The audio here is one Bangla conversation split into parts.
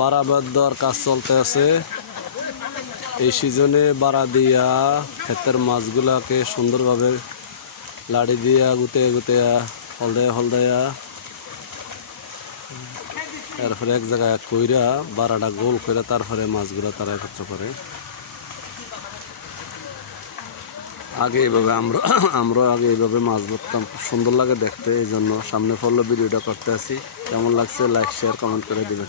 বাড়াবার দেওয়ার কাজ চলতে আছে। এই সিজনে বাড়া দিয়া ক্ষেতের মাছগুলাকে সুন্দরভাবে লাড়ি দিয়া গুতে গুতে হলদায়া হলদায়া তারপরে এক জায়গায় কইরা বারাটা গোল করে তারপরে মাছগুলা তারা একত্র করে। আগে এইভাবে আমরা আমরা আগে এইভাবে মাছ ধরতাম। খুব সুন্দর লাগে দেখতে এই জন্য সামনে ফলো ভিডিওটা করতে আসি। কেমন লাগছে লাইক শেয়ার কমেন্ট করে দিবেন।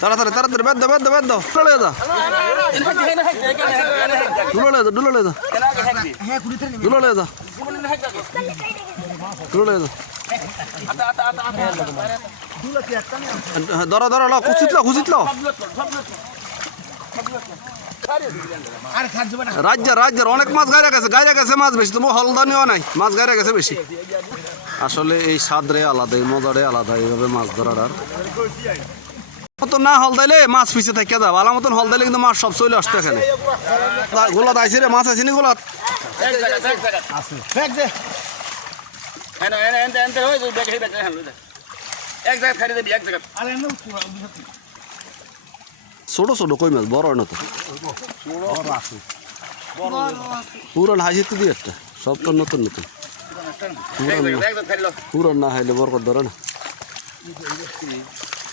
তাড়াতাড়ি তাড়াতাড়ি বেদ বেদ বেদ চলে যা। দুলো লে যা দুলো লে যা। দুলো লে যা। দুলো যা। হ্যাঁ, ধরো ধরো লো কুচিত লো কুচিত লো রাজ্য রাজ্যের অনেক মাছ গাইরা গেছে গাইরা গেছে মাছ বেশি। তোমার হলদানিও নাই মাছ গাইরা গেছে বেশি। আসলে এই স্বাদরে আলাদা এই মজারে আলাদা এইভাবে মাছ ধরার আর তো না হলদাইলে মাছ পিছে থাকে যা ভালো মতন হলদাইলে কিন্তু মাছ সব চলে আসতে এখানে। গোলাত আইছে রে মাছ আছে নি গোলাত? দিবি এক জায়গায় ছোট ছোট কই মাছ বড় না তো? পুরান হাসি তো দিয়ে একটা সব তো নতুন নতুন। পুরান না হাইলে বরকত ধরে না।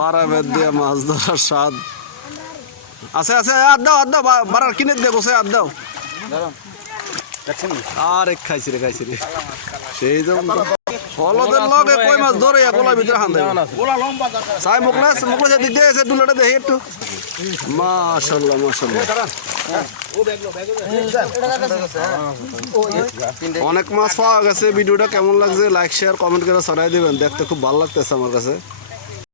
বারা বেদ দিয়ে মাছ ধরার স্বাদ। আছে আছে আর দাও আর দাও বারার কিনে দিয়ে গোসে আর দাও। আর, খাইছি রে খাইছি রে। সেই যেমন হলদের লগে কই মাছ ধরে গোলার ভিতরে হান দেবে। সাই মুকলাস মুকলাস দিক দিয়ে এসে দুলাটা দেখি একটু। মাশাআল্লাহ মাশাআল্লাহ অনেক মাছ পাওয়া গেছে, ভিডিওটা কেমন লাগছে লাইক শেয়ার কমেন্ট করে ছড়াই দিবেন। দেখতে খুব ভালো লাগতেছে আমার কাছে।